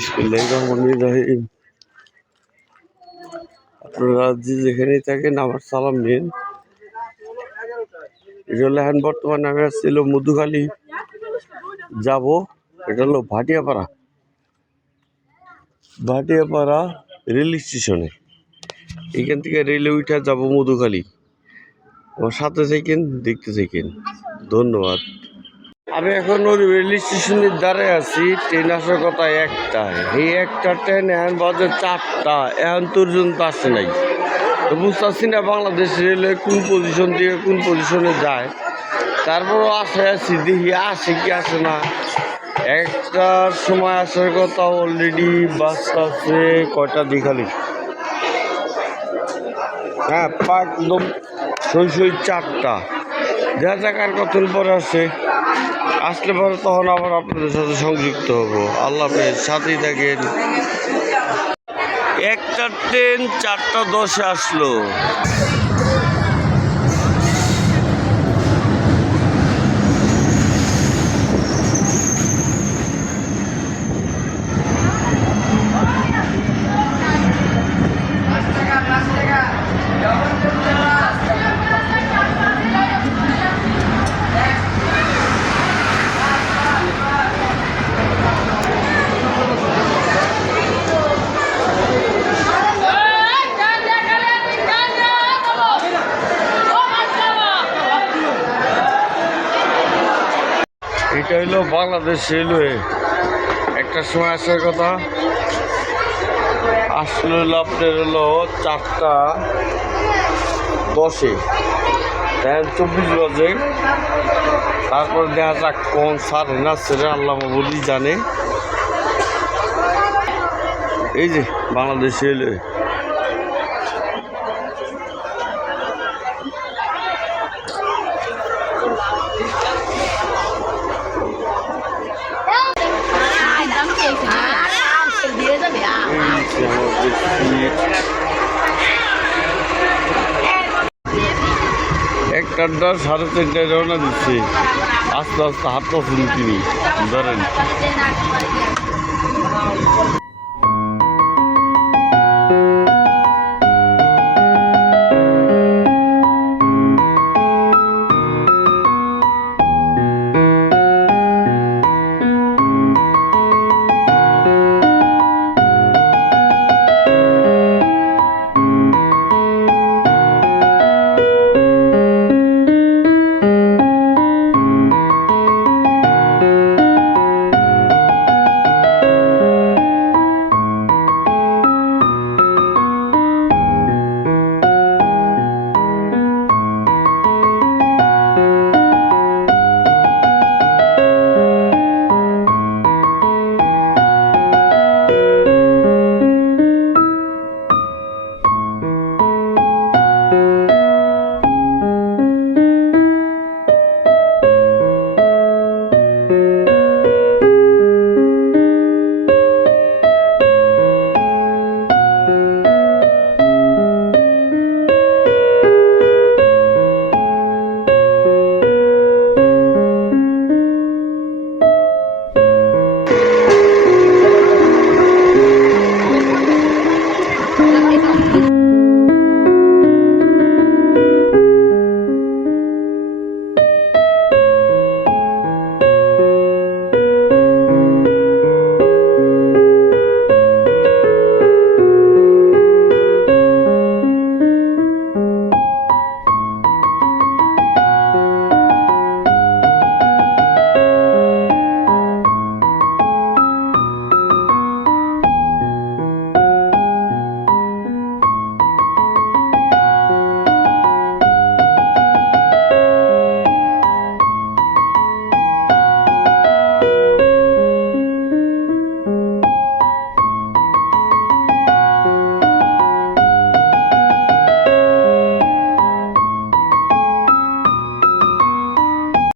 বিসমিল্লাহির রহমানির রহিম। আপনারা যে যেখানেই থাকেন আমার সালাম নিন। এটা হলো এখন বর্তমানে আমি আসছিল মধুখালী যাব। এটা হলো ভাটিয়াপাড়া রেল স্টেশনে। এখান থেকে রেলে উঠে যাব মধুখালী। আমার সাথে থাকেন, দেখতে থাকেন। ধন্যবাদ। আমি এখন রেল স্টেশনের দ্বারে আছি। ট্রেন আসার কথা একটায়, এই একটা ট্রেন এখন বাজে 4টা, এখন পর্যন্ত আসে নাই। তো বুঝতেছি না বাংলাদেশ রেলওয়ে কোন পজিশন থেকে কোন পজিশনে যায়। তারপরও আসে আছি, দেখি আসে কি আসে না। একটার সময় আসার কথা, অলরেডি বাস আছে কয়টা দিখালি। হ্যাঁ, একদম সই 4টা। দেখা যাক আর কতক্ষণ পরে আসলে পরে তখন আবার আপনাদের সাথে সংযুক্ত হব। আল্লাহ হাফেজ, সাথেই থাকেন। একটা ট্রেন 4টা 10-এ আসলো। এটা হইলো বাংলাদেশ রেলওয়ে। একটা সময় আসার কথা, আসলে হলো আপনার হলো 4টা 10-এ, 24 বাজে। তারপর দেখা যাক কোন সারে না সেরে আল্লাহ বলি জানে। এই যে বাংলাদেশ রেলওয়ে। একটা 3:30 রওনা দিচ্ছে। আস্তে আস্তে হাঁটতেছেন তিনি, ধরেন।